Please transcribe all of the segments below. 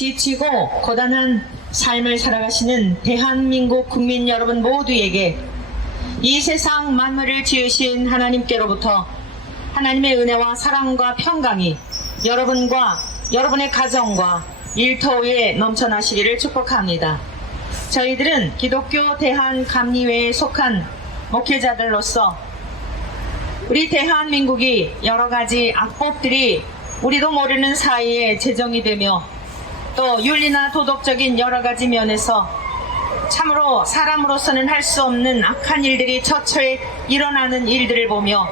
지치고 고단한 삶을 살아가시는 대한민국 국민 여러분 모두에게 이 세상 만물을 지으신 하나님께로부터 하나님의 은혜와 사랑과 평강이 여러분과 여러분의 가정과 일터에 넘쳐나시기를 축복합니다. 저희들은 기독교 대한감리회에 속한 목회자들로서 우리 대한민국이 여러가지 악법들이 우리도 모르는 사이에 제정이 되며 또 윤리나 도덕적인 여러가지 면에서 참으로 사람으로서는 할 수 없는 악한 일들이 처처에 일어나는 일들을 보며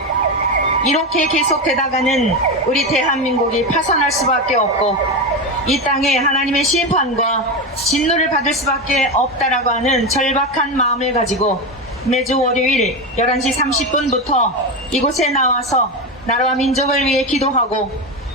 이렇게 계속되다가는 우리 대한민국이 파산할 수밖에 없고 이 땅에 하나님의 심판과 진노를 받을 수밖에 없다라고 하는 절박한 마음을 가지고 매주 월요일 11시 30분부터 이곳에 나와서 나라와 민족을 위해 기도하고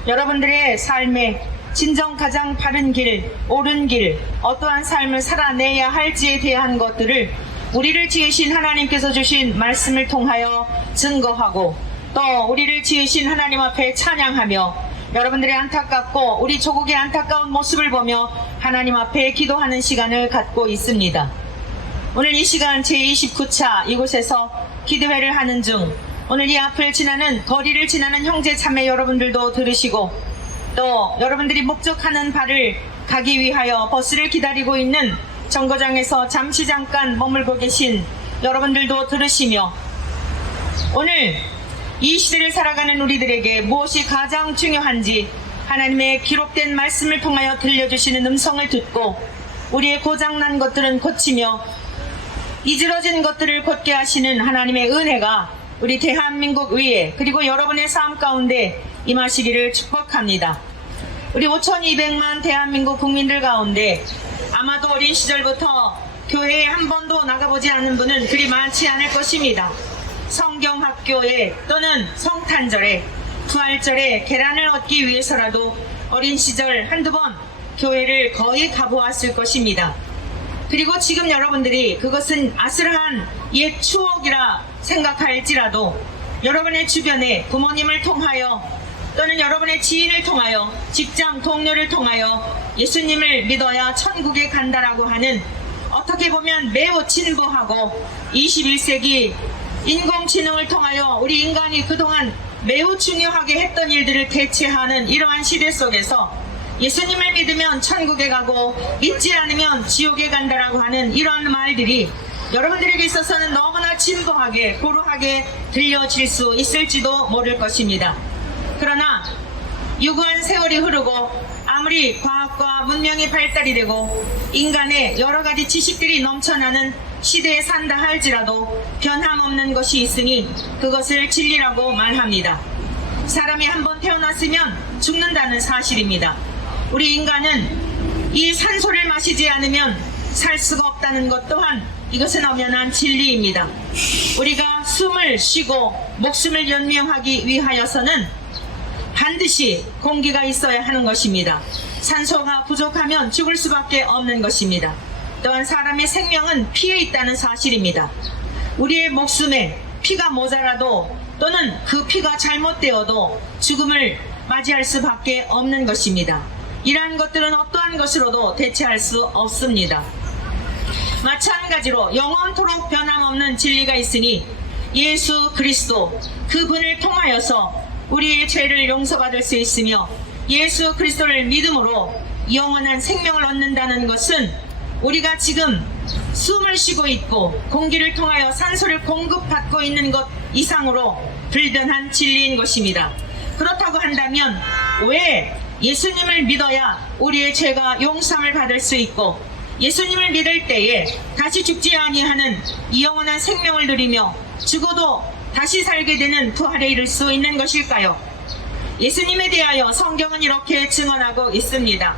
여러분들의 삶에 진정 가장 바른 길, 옳은 길, 어떠한 삶을 살아내야 할지에 대한 것들을 우리를 지으신 하나님께서 주신 말씀을 통하여 증거하고 또 우리를 지으신 하나님 앞에 찬양하며 여러분들의 안타깝고 우리 조국의 안타까운 모습을 보며 하나님 앞에 기도하는 시간을 갖고 있습니다. 오늘 이 시간 제29차 이곳에서 기도회를 하는 중 오늘 이 앞을 지나는 거리를 지나는 형제 자매 여러분들도 들으시고 또 여러분들이 목적하는 바를 가기 위하여 버스를 기다리고 있는 정거장에서 잠깐 머물고 계신 여러분들도 들으시며 오늘 이 시대를 살아가는 우리들에게 무엇이 가장 중요한지 하나님의 기록된 말씀을 통하여 들려주시는 음성을 듣고 우리의 고장난 것들은 고치며 이지러진 것들을 곧게 하시는 하나님의 은혜가 우리 대한민국 위에 그리고 여러분의 삶 가운데 임하시기를 축복합니다. 우리 5,200만 대한민국 국민들 가운데 아마도 어린 시절부터 교회에 한 번도 나가보지 않은 분은 그리 많지 않을 것입니다. 성경학교에 또는 성탄절에 부활절에 계란을 얻기 위해서라도 어린 시절 한두 번 교회를 거의 가보았을 것입니다. 그리고 지금 여러분들이 그것은 아슬한 옛 추억이라 생각할지라도 여러분의 주변에 부모님을 통하여 또는 여러분의 지인을 통하여 직장 동료를 통하여 예수님을 믿어야 천국에 간다라고 하는 어떻게 보면 매우 진부하고 21세기 인공지능을 통하여 우리 인간이 그동안 매우 중요하게 했던 일들을 대체하는 이러한 시대 속에서 예수님을 믿으면 천국에 가고 믿지 않으면 지옥에 간다라고 하는 이러한 말들이 여러분들에게 있어서는 너무나 진부하게 고루하게 들려질 수 있을지도 모를 것입니다. 그러나 유구한 세월이 흐르고 아무리 과학과 문명이 발달이 되고 인간의 여러가지 지식들이 넘쳐나는 시대에 산다 할지라도 변함없는 것이 있으니 그것을 진리라고 말합니다. 사람이 한번 태어났으면 죽는다는 사실입니다. 우리 인간은 이 산소를 마시지 않으면 살 수가 없다는 것 또한 이것은 엄연한 진리입니다. 우리가 숨을 쉬고 목숨을 연명하기 위하여서는 반드시 공기가 있어야 하는 것입니다. 산소가 부족하면 죽을 수밖에 없는 것입니다. 또한 사람의 생명은 피에 있다는 사실입니다. 우리의 목숨에 피가 모자라도 또는 그 피가 잘못되어도 죽음을 맞이할 수밖에 없는 것입니다. 이러한 것들은 어떠한 것으로도 대체할 수 없습니다. 마찬가지로 영원토록 변함없는 진리가 있으니 예수 그리스도 그분을 통하여서 우리의 죄를 용서받을 수 있으며 예수 그리스도를 믿음으로 영원한 생명을 얻는다는 것은 우리가 지금 숨을 쉬고 있고 공기를 통하여 산소를 공급받고 있는 것 이상으로 불변한 진리인 것입니다. 그렇다고 한다면 왜 예수님을 믿어야 우리의 죄가 용서함을 받을 수 있고 예수님을 믿을 때에 다시 죽지 아니하는 이 영원한 생명을 누리며 죽어도 다시 살게 되는 부활에 이를 수 있는 것일까요? 예수님에 대하여 성경은 이렇게 증언하고 있습니다.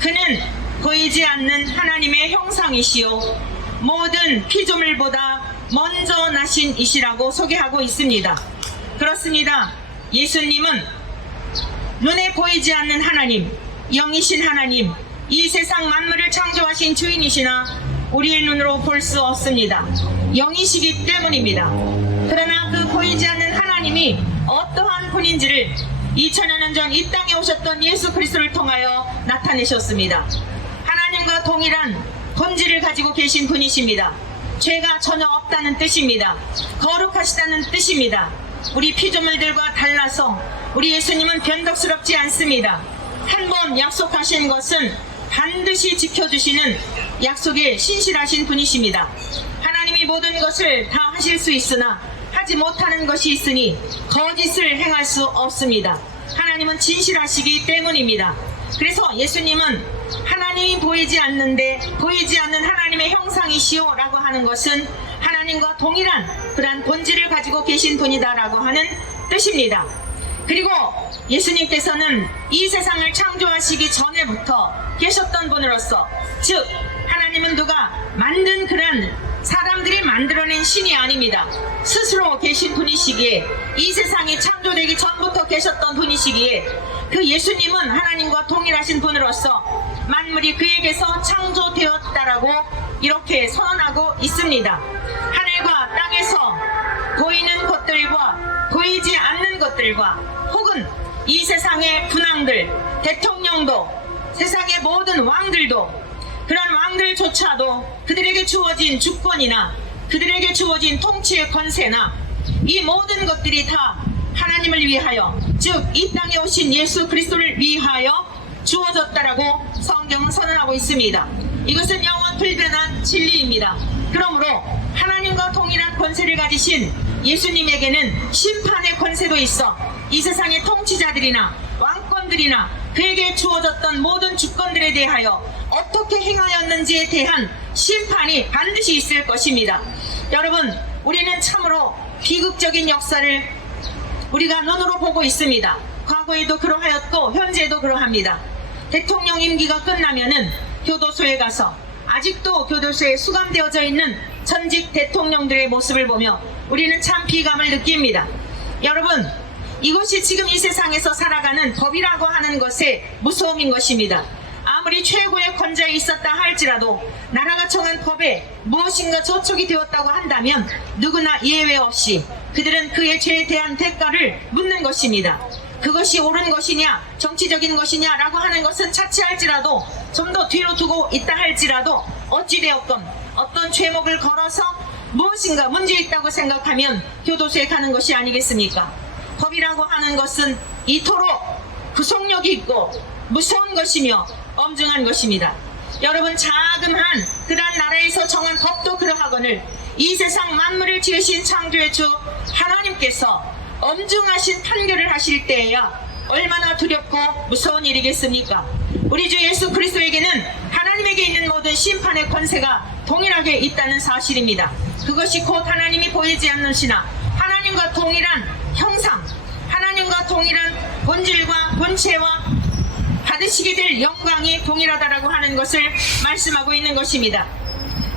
그는 보이지 않는 하나님의 형상이시요 모든 피조물보다 먼저 나신 이시라고 소개하고 있습니다. 그렇습니다. 예수님은 눈에 보이지 않는 하나님, 영이신 하나님, 이 세상 만물을 창조하신 주인이시나 우리의 눈으로 볼 수 없습니다. 영이시기 때문입니다. 그러나 그 보이지 않는 하나님이 어떠한 분인지를 2000여 년 전 이 땅에 오셨던 예수 그리스도를 통하여 나타내셨습니다. 하나님과 동일한 본질을 가지고 계신 분이십니다. 죄가 전혀 없다는 뜻입니다. 거룩하시다는 뜻입니다. 우리 피조물들과 달라서 우리 예수님은 변덕스럽지 않습니다. 한 번 약속하신 것은 반드시 지켜주시는 약속에 신실하신 분이십니다. 하나님이 모든 것을 다 하실 수 있으나 하지 못하는 것이 있으니 거짓을 행할 수 없습니다. 하나님은 진실하시기 때문입니다. 그래서 예수님은 하나님이 보이지 않는데 보이지 않는 하나님의 형상이시오 라고 하는 것은 하나님과 동일한 그러한 본질을 가지고 계신 분이다라고 하는 뜻입니다. 그리고 예수님께서는 이 세상을 창조하시기 전에부터 계셨던 분으로서, 즉 하나님은 누가 만든 그런 사람들이 만들어낸 신이 아닙니다. 스스로 계신 분이시기에, 이 세상이 창조되기 전부터 계셨던 분이시기에, 그 예수님은 하나님과 동일하신 분으로서 만물이 그에게서 창조되었다라고 이렇게 선언하고 있습니다. 하늘과 땅에서 보이는 것들과 보이지 않는 것들과 혹은 이 세상의 군왕들, 대통령도, 세상의 모든 왕들도, 그런 왕들조차도 그들에게 주어진 주권이나 그들에게 주어진 통치의 권세나 이 모든 것들이 다 하나님을 위하여, 즉 이 땅에 오신 예수 그리스도를 위하여 주어졌다라고 성경은 선언하고 있습니다. 이것은 영원 불변한 진리입니다. 그러므로 하나님과 동일한 권세를 가지신 예수님에게는 심판의 권세도 있어 이 세상의 통치자들이나 왕권들이나 그에게 주어졌던 모든 주권들에 대하여 어떻게 행하였는지에 대한 심판이 반드시 있을 것입니다. 여러분, 우리는 참으로 비극적인 역사를 우리가 눈으로 보고 있습니다. 과거에도 그러하였고 현재도 그러합니다. 대통령 임기가 끝나면은 교도소에 가서 아직도 교도소에 수감되어져 있는 전직 대통령들의 모습을 보며 우리는 참 비감을 느낍니다. 여러분, 이것이 지금 이 세상에서 살아가는 법이라고 하는 것의 무서움인 것입니다. 아무리 최고의 권좌에 있었다 할지라도 나라가 정한 법에 무엇인가 저촉이 되었다고 한다면 누구나 예외 없이 그들은 그의 죄에 대한 대가를 묻는 것입니다. 그것이 옳은 것이냐 정치적인 것이냐 라고 하는 것은 차치할지라도 좀 더 뒤로 두고 있다 할지라도 어찌되었건 어떤 죄목을 걸어서 무엇인가 문제 있다고 생각하면 교도소에 가는 것이 아니겠습니까? 법이라고 하는 것은 이토록 구속력이 있고 무서운 것이며 엄중한 것입니다. 여러분, 자그마한 그러한 나라에서 정한 법도 그러하거늘 이 세상 만물을 지으신 창조의 주 하나님께서 엄중하신 판결을 하실 때에야 얼마나 두렵고 무서운 일이겠습니까? 우리 주 예수 그리스도에게는 하나님에게 있는 모든 심판의 권세가 동일하게 있다는 사실입니다. 그것이 곧 하나님이 보이지 않으시나 하나님과 동일한 형상, 하나님과 동일한 본질과 본체와 받으시게 될 영광이 동일하다라고 하는 것을 말씀하고 있는 것입니다.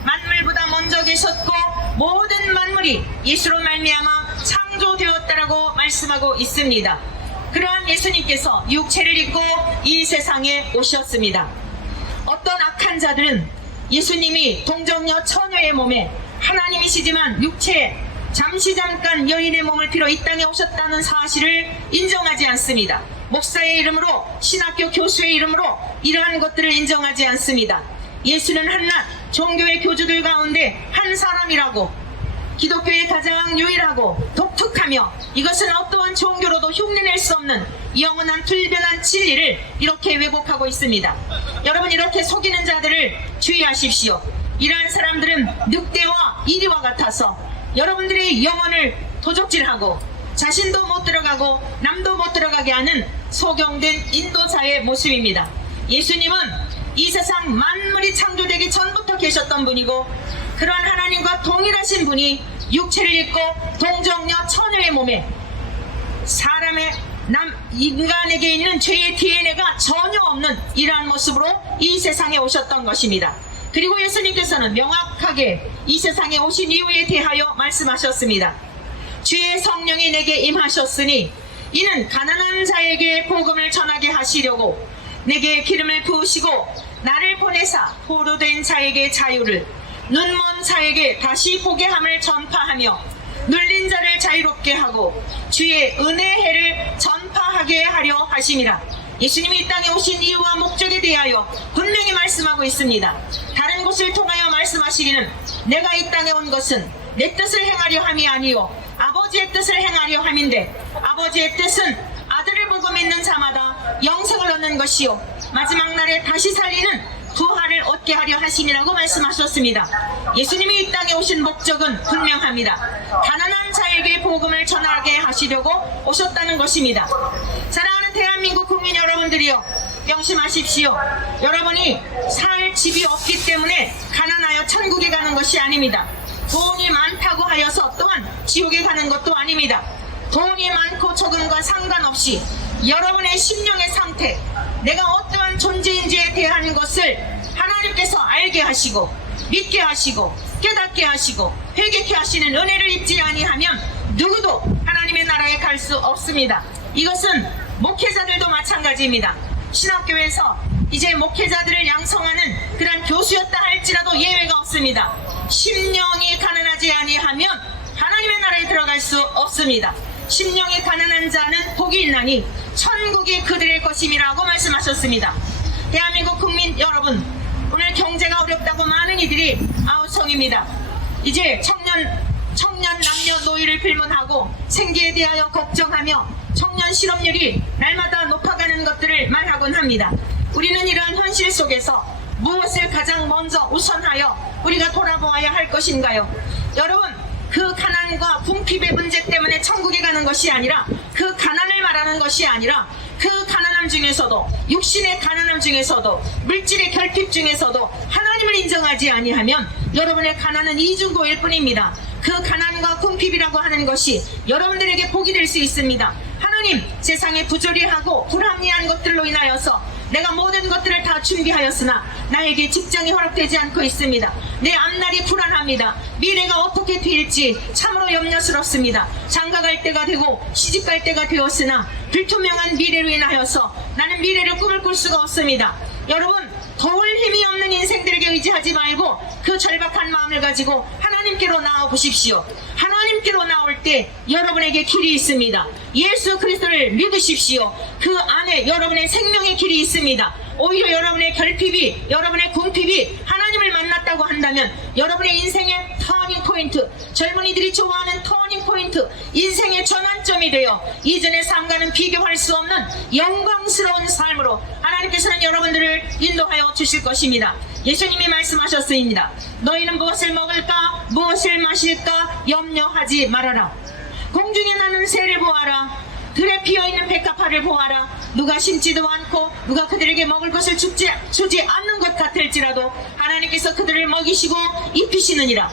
만물보다 먼저 계셨고 모든 만물이 예수로 말미암아 창조되었다라고 말씀하고 있습니다. 그러한 예수님께서 육체를 입고 이 세상에 오셨습니다. 어떤 악한 자들은 예수님이 동정녀 처녀의 몸에 하나님이시지만 육체에 잠시 잠깐 여인의 몸을 빌어 이 땅에 오셨다는 사실을 인정하지 않습니다. 목사의 이름으로, 신학교 교수의 이름으로 이러한 것들을 인정하지 않습니다. 예수는 한낱 종교의 교주들 가운데 한 사람이라고, 기독교의 가장 유일하고 독특하며 이것은 어떠한 종교로도 흉내낼 수 없는 영원한 불변한 진리를 이렇게 왜곡하고 있습니다. 여러분, 이렇게 속이는 자들을 주의하십시오. 이러한 사람들은 늑대와 이리와 같아서 여러분들의 영혼을 도적질하고 자신도 못 들어가고 남도 못 들어가게 하는 소경된 인도자의 모습입니다. 예수님은 이 세상 만물이 창조되기 전부터 계셨던 분이고 그러한 하나님과 동일하신 분이 육체를 입고 동정녀 처녀의 몸에 사람의 인간에게 있는 죄의 DNA가 전혀 없는 이러한 모습으로 이 세상에 오셨던 것입니다. 그리고 예수님께서는 명확하게 이 세상에 오신 이유에 대하여 말씀하셨습니다. 주의 성령이 내게 임하셨으니 이는 가난한 자에게 복음을 전하게 하시려고 내게 기름을 부으시고 나를 보내사 포로된 자에게 자유를, 눈먼 자에게 다시 보게 함을 전파하며 눌린 자를 자유롭게 하고 주의 은혜의 해를 전파하게 하려 하심이라. 예수님이 이 땅에 오신 이유와 목적에 대하여 분명히 말씀하고 있습니다. 다른 곳을 통하여 말씀하시기는 내가 이 땅에 온 것은 내 뜻을 행하려 함이 아니요 아버지의 뜻을 행하려 함인데, 아버지의 뜻은 아들을 보고 믿는 자마다 영생을 얻는 것이요 마지막 날에 다시 살리는 부활을 얻게 하려 하심이라고 말씀하셨습니다. 예수님이 이 땅에 오신 목적은 분명합니다. 가난한 자에게 복음을 전하게 하시려고 오셨다는 것입니다. 사랑하는 대한민국 국민 여러분들이요, 명심하십시오. 여러분이 살 집이 없기 때문에 가난하여 천국에 가는 것이 아닙니다. 돈이 많다고 하여서 또한 지옥에 가는 것도 아닙니다. 돈이 많고 적음과 상관없이 여러분의 심령의 상태, 내가 어떠한 존재인지에 대한 것을 하나님께서 알게 하시고 믿게 하시고 깨닫게 하시고 회개케 하시는 은혜를 입지 아니하면 누구도 하나님의 나라에 갈 수 없습니다. 이것은 목회자들도 마찬가지입니다. 신학교에서 이제 목회자들을 양성하는 그런 교수였다 할지라도 예외가 없습니다. 심령이 가난하지 아니하면 하나님의 나라에 들어갈 수 없습니다. 심령이 가난한 자는 복이 있나니 천국이 그들의 것임이라고 말씀하셨습니다. 대한민국 국민 여러분, 오늘 경제가 어렵다고 많은 이들이 아우성입니다. 이제 청년 남녀 노이를 불문하고 생계에 대하여 걱정하며 청년 실업률이 날마다 높아가는 것들을 말하곤 합니다. 우리는 이러한 현실 속에서 무엇을 가장 먼저 우선하여 우리가 돌아보아야 할 것인가요? 여러분, 그 가난과 궁핍의 문제 때문에 천국에 가는 것이 아니라, 그 가난을 말하는 것이 아니라, 그 가난함 중에서도, 육신의 가난함 중에서도, 물질의 결핍 중에서도 하나님을 인정하지 아니하면 여러분의 가난은 이중고일 뿐입니다. 그 가난과 궁핍이라고 하는 것이 여러분들에게 복이 될 수 있습니다. 하나님, 세상에 부조리하고 불합리한 것들로 인하여서 내가 모든 것들을 다 준비하였으나 나에게 직장이 허락되지 않고 있습니다. 내 앞날이 불안합니다. 미래가 어떻게 될지 참으로 염려스럽습니다. 장가갈 때가 되고 시집갈 때가 되었으나 불투명한 미래로 인하여서 나는 미래를 꿈을 꿀 수가 없습니다. 여러분, 도울 힘이 없는 인생들에게 의지하지 말고 그 절박한 마음을 가지고 하나님께로 나와 보십시오. 하나님께로 나올 때 여러분에게 길이 있습니다. 예수 그리스도를 믿으십시오. 그 안에 여러분의 생명의 길이 있습니다. 오히려 여러분의 결핍이, 여러분의 궁핍이 하나님을 만났다고 한다면 여러분의 인생의 터닝 포인트, 젊은이들이 좋아하는 터닝 포인트, 인생의 전환점이 되어 이전의 삶과는 비교할 수 없는 영광스러운 삶으로 하나님께서는 여러분들을 인도하여 주실 것입니다. 예수님이 말씀하셨습니다. 너희는 무엇을 먹을까 무엇을 마실까 염려하지 말아라. 공중에 나는 새를 보아라. 들에 피어있는 백합화를 보아라. 누가 심지도 않고 누가 그들에게 먹을 것을 주지 않는 것 같을지라도 하나님께서 그들을 먹이시고 입히시느니라.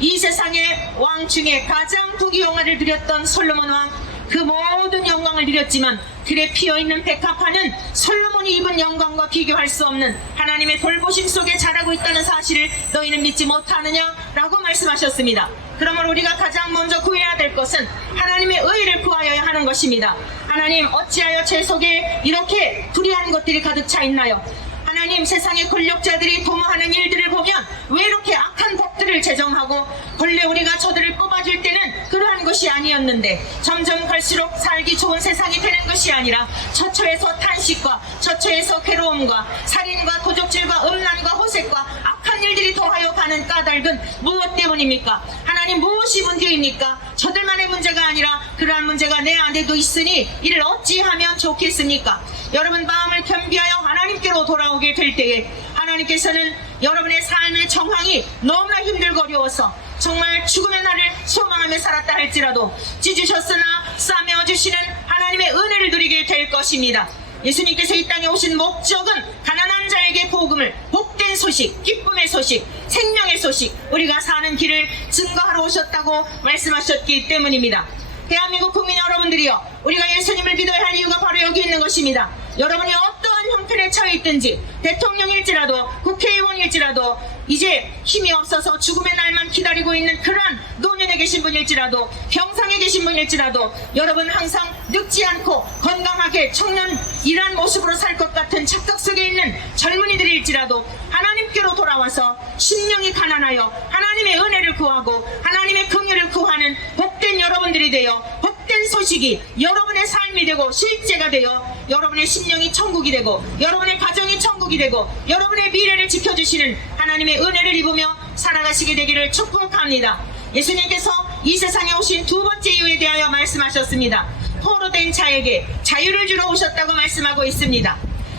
이 세상의 왕 중에 가장 부귀영화를 누렸던 솔로몬 왕, 그 모든 영광을 누렸지만 들에 피어있는 백합화는 솔로몬이 입은 영광과 비교할 수 없는 하나님의 돌보심 속에 자라고 있다는 사실을 너희는 믿지 못하느냐? 라고 말씀하셨습니다. 그러므로 우리가 가장 먼저 구해야 될 것은 하나님의 의를 구하여야 하는 것입니다. 하나님, 어찌하여 제 속에 이렇게 불의한 것들이 가득 차 있나요? 하나님, 세상의 권력자들이 도모하는 일들을 보면 왜 이렇게 악한 법들을 제정하고, 본래 우리가 저들을 뽑아줄 때는 그러한 것이 아니었는데 점점 갈수록 살기 좋은 세상이 되는 것이 아니라 처처에서 탄식과 처처에서 괴로움과 살인과 도적질과 음란과 호색과 악한 일들이 더하여 가는 까닭은 무엇 때문입니까? 하나님, 무엇이 문제입니까? 저들만의 문제가 아니라 그러한 문제가 내 안에도 있으니 이를 어찌하면 좋겠습니까? 여러분, 마음을 겸비하여 하나님께로 돌아오게 될 때에 하나님께서는 여러분의 삶의 정황이 너무나 힘들고 어려워서 정말 죽음의 날을 소망하며 살았다 할지라도 찢으셨으나 싸매어 주시는 하나님의 은혜를 누리게 될 것입니다. 예수님께서 이 땅에 오신 목적은 가난한 자에게 복음을, 복된 소식, 기쁨의 소식, 생명의 소식, 우리가 사는 길을 증거하러 오셨다고 말씀하셨기 때문입니다. 대한민국 국민 여러분들이요, 우리가 예수님을 믿어야 할 이유가 바로 여기 있는 것입니다. 여러분이 어떠한 형편에 처해 있든지 대통령일지라도 국회의원일지라도 이제 힘이 없어서 죽음의 날만 기다리고 있는 그러한 노년에 계신 분일지라도 병상에 계신 분일지라도 여러분 항상 늙지 않고 건강하게 청년이란 모습으로 살 것 같은 착각 속에 있는 젊은이들일지라도 하나님께로 돌아와서 심령이 가난하여 하나님의 은혜를 구하고 하나님의 긍휼을 구하는 복된 여러분들이 되어 복된 소식이 여러분의 삶이 되고 실제가 되어 여러분의 심령이 천국이 되고 여러분의 가정이 천국이 되고 여러분의 미래를 지켜주시는 하나님의 은혜를 입으며 살아가시게 되기를 축복합니다. 예수님께서 이 세상에 오신 두 번째 이유에 대하여 말씀하셨습니다. 포로된 자에게 자유를 주러 오셨다고 말씀하고 있습니다.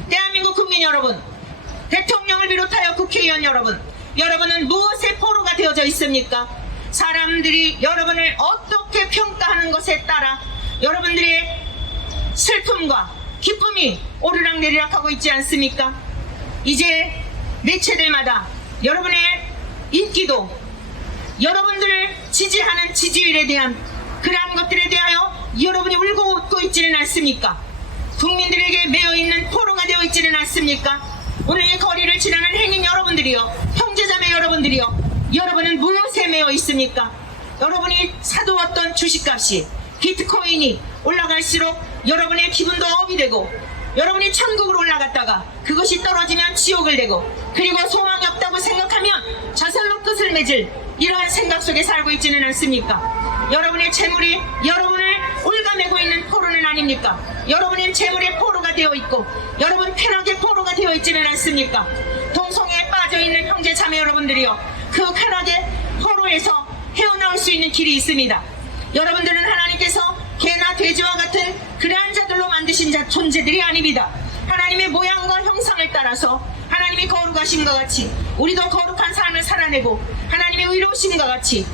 대한민국 국민 여러분, 대통령을 비롯하여 국회의원 여러분, 여러분은 무엇의 포로가 되어져 있습니까? 사람들이 여러분을 어떻게 평가하는 것에 따라 여러분들의 슬픔과 기쁨이 오르락내리락하고 있지 않습니까? 이제 매체들마다 여러분의 인기도 여러분들을 지지하는 지지율에 대한 그러한 것들에 대하여 여러분이 울고 웃고 있지는 않습니까? 국민들에게 매여있는 포로가 되어 있지는 않습니까? 오늘 이 거리를 지나는 행인 여러분들이요, 형제자매 여러분들이요, 여러분은 무엇에 매여 있습니까? 여러분이 사두었던 주식값이 비트코인이 올라갈수록 여러분의 기분도 업이 되고 여러분이 천국으로 올라갔다가 그것이 떨어지면 지옥을 되고 그리고 소망이 없다고 생각하면 자살로 끝을 맺을 이러한 생각 속에 살고 있지는 않습니까? 여러분의 재물이 여러분을 올가매고 있는 포로는 아닙니까? 여러분의 재물의 포로가 되어 있고 여러분 쾌락의 포로가 되어 있지는 않습니까? 동성애에 빠져있는 형제 자매 여러분들이요, 그 쾌락의 포로에서 헤어나올 수 있는 길이 있습니다. 여러분들은 하나님께서 개나 돼지와 같은 그러한 자들로 만드신 존재들이 아닙니다. 하나님의 모양과 형상을 따라서 하나님이 거룩하신 것 같이 우리도 거룩한 삶을 살아내고 하나님의 의로우심과 같이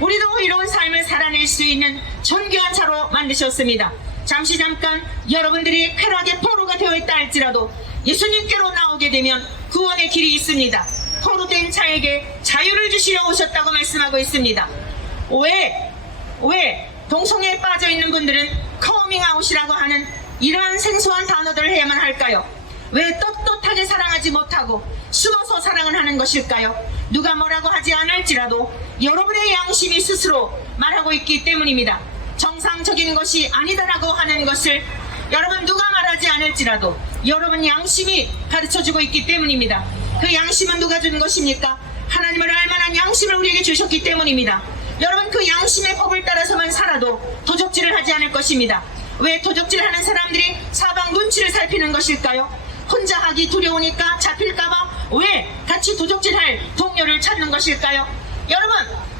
우리도 의로운 삶을 살아낼 수 있는 존귀한 자로 만드셨습니다. 잠깐 여러분들이 쾌락의 포로가 되어 있다 할지라도 예수님께로 나오게 되면 구원의 길이 있습니다. 포로된 자에게 자유를 주시려 오셨다고 말씀하고 있습니다. 왜 동성애에 빠져있는 분들은 커밍아웃이라고 하는 이러한 생소한 단어들을 해야만 할까요? 왜 떳떳하게 사랑하지 못하고 숨어서 사랑을 하는 것일까요? 누가 뭐라고 하지 않을지라도 여러분의 양심이 스스로 말하고 있기 때문입니다. 정상적인 것이 아니다라고 하는 것을 여러분 누가 말하지 않을지라도 여러분 양심이 가르쳐주고 있기 때문입니다. 그 양심은 누가 준 것입니까? 하나님을 알만한 양심을 우리에게 주셨기 때문입니다. 여러분 그 양심의 법을 따라서만 살아도 도적질을 하지 않을 것입니다. 왜 도적질하는 사람들이 사방 눈치를 살피는 것일까요? 혼자 하기 두려우니까 잡힐까봐 왜 같이 도적질할 동료를 찾는 것일까요? 여러분,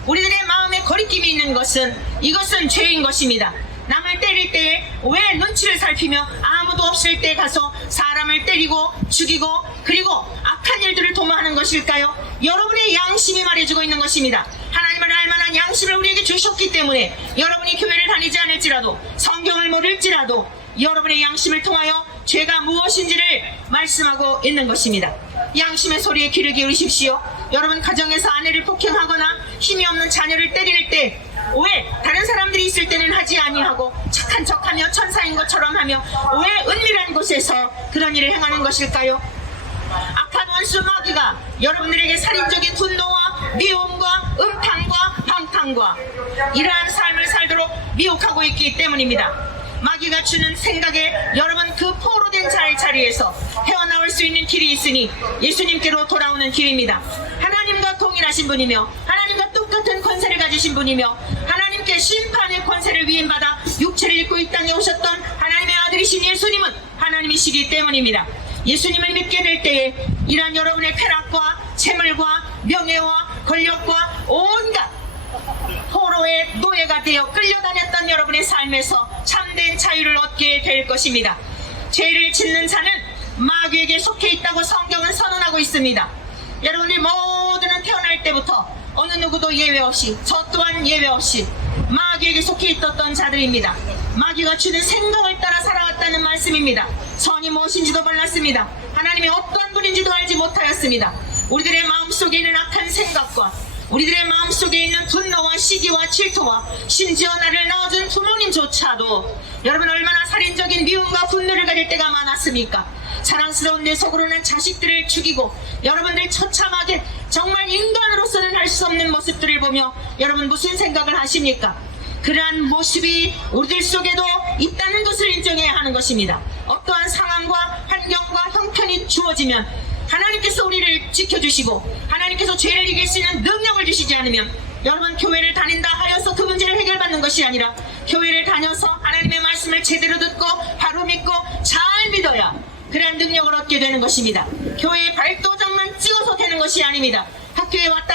우리들의 마음에 거리낌이 있는 것은 이것은 죄인 것입니다. 남을 때릴 때에 왜 눈치를 살피며 아무도 없을 때 가서 사람을 때리고 죽이고 그리고 악한 일들을 도모하는 것일까요? 여러분의 양심이 말해주고 있는 것입니다. 하나님을 알만한 양심을 우리에게 주셨기 때문에 여러분이 교회를 다니지 않을지라도 성경을 모를지라도 여러분의 양심을 통하여 죄가 무엇인지를 말씀하고 있는 것입니다. 양심의 소리에 귀를 기울이십시오. 여러분 가정에서 아내를 폭행하거나 힘이 없는 자녀를 때릴 때 왜 다른 사람들이 있을 때는 하지 아니하고 착한 척하며 천사인 것처럼 하며 왜 은밀한 곳에서 그런 일을 행하는 것일까요? 악한 원수 마귀가 여러분들에게 살인적인 분노와 미움과 음탕과 방탕과 이러한 삶을 살도록 미혹하고 있기 때문입니다. 마귀가 주는 생각에 여러분 그 포로된 자의 자리에서 헤어나올 수 있는 길이 있으니 예수님께로 돌아오는 길입니다. 하나님과 동일하신 분이며 하나님과 똑같은 권세를 가지신 분이며 하나님께 심판의 권세를 위임받아 육체를 입고 이 땅에 오셨던 하나님의 아들이신 예수님은 하나님이시기 때문입니다. 예수님을 믿게 될 때에 이러한 여러분의 쾌락과 재물과 명예와 권력과 온갖 포로의 노예가 되어 끌려다녔던 여러분의 삶에서 참된 자유를 얻게 될 것입니다. 죄를 짓는 자는 마귀에게 속해 있다고 성경은 선언하고 있습니다. 여러분이 모두는 태어날 때부터 어느 누구도 예외 없이 저 또한 예외 없이 마귀에게 속해 있었던 자들입니다. 마귀가 주는 생각을 따라 살아왔다는 말씀입니다. 선이 무엇인지도 몰랐습니다. 하나님이 어떤 분인지도 알지 못하였습니다. 우리들의 마음속에 있는 악한 생각과 우리들의 마음속에 있는 분노와 시기와 질투와 심지어 나를 낳아준 부모님조차도 여러분 얼마나 살인적인 미움과 분노를 가질 때가 많았습니까? 사랑스러운 내 속으로 난 자식들을 죽이고 여러분들 처참하게 정말 인간으로서는 할 수 없는 모습들을 보며 여러분 무슨 생각을 하십니까? 그러한 모습이 우리들 속에도 있다는 것을 인정해야 하는 것입니다. 어떠한 상황과 환경과 형편이 주어지면 하나님께서 우리를 지켜주시고 하나님께서 죄를 이길 수 있는 능력을 주시지 않으면 여러분 교회를 다닌다 하여서 그 문제를 해결받는 것이 아니라 교회를 다녀서 하나님의 말씀을 제대로 듣고 바로 믿고 잘 믿어야 그러한 능력을 얻게 되는 것입니다. 교회의 발도장만 찍어서 되는 것이 아닙니다. 학교에 왔다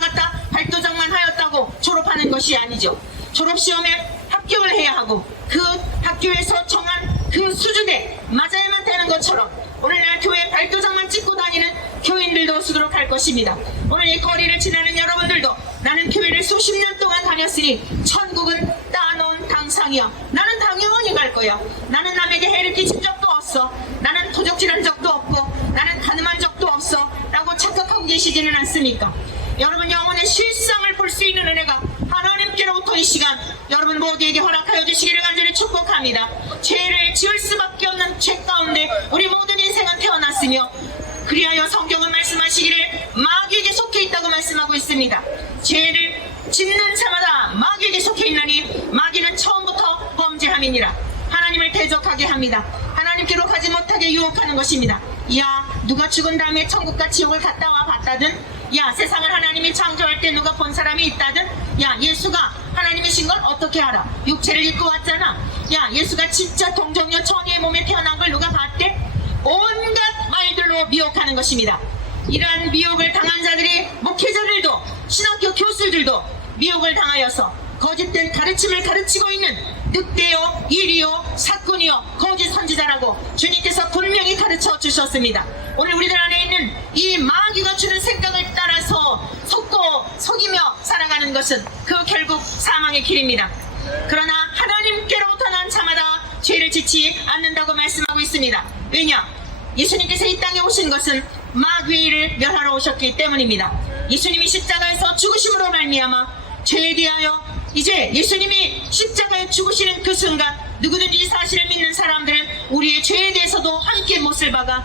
갔다 발도장만 하였다고 졸업하는 것이 아니죠. 졸업시험에 합격을 해야 하고 그 학교에서 정한 그 수준에 맞아야만 되는 것처럼 오늘날 교회 발도장만 찍고 다니는 교인들도 수두룩 할 것입니다. 오늘 이 거리를 지나는 여러분들도 나는 교회를 수십 년 동안 다녔으니 천국은 따놓은 당상이야. 나는 당연히 갈 거야. 나는 남에게 해를 끼친 적도 없어. 나는 도적질한 적도 없고 나는 가늠한 적도 없어 라고 착각하고 계시지는 않습니까? 여러분 영혼의 실상을 볼 수 있는 은혜가 하나님께로부터 이 시간 여러분 모두에게 허락하여 주시기를 간절히 축복합니다. 죄를 지을 수밖에 없는 죄 가운데 우리 모든 인생은 태어났으며 그리하여 성경은 말씀하시기를 마귀에게 속해 있다고 말씀하고 있습니다. 죄를 짓는 자마다 마귀에게 속해 있나니 마귀는 처음부터 범죄함이니라. 하나님을 대적하게 합니다. 하나님께로 가지 못하게 유혹하는 것입니다. 야 누가 죽은 다음에 천국과 지옥을 갔다 와 봤다든 야 세상을 하나님이 창조할 때 누가 본 사람이 있다든 야 예수가 하나님이신 걸 어떻게 알아? 육체를 입고 왔잖아. 야 예수가 진짜 동정녀 처녀의 몸에 태어난 걸 누가 봤대? 온갖 말들로 미혹하는 것입니다. 이러한 미혹을 당한 자들이 목회자들도 신학교 교수들도 미혹을 당하여서 거짓된 가르침을 가르치고 있는 늑대요, 일이요, 사꾼이요, 거짓 선지자라고 주님께서 분명히 가르쳐 주셨습니다. 오늘 우리들 안에 있는 이 마귀가 주는 생각을 따라서 속이며 살아가는 것은 그 결국 사망의 길입니다. 그러나 하나님께로부터 난 자마다 죄를 짓지 않는다고 말씀하고 있습니다. 왜냐? 예수님께서 이 땅에 오신 것은 마귀의 일을 멸하러 오셨기 때문입니다. 예수님이 십자가에서 죽으심으로 말미암아 죄에 대하여 이제 예수님이 십자가에 죽으시는 그 순간 누구든지 이 사실을 믿는 사람들은 우리의 죄에 대해서도 함께 못을 박아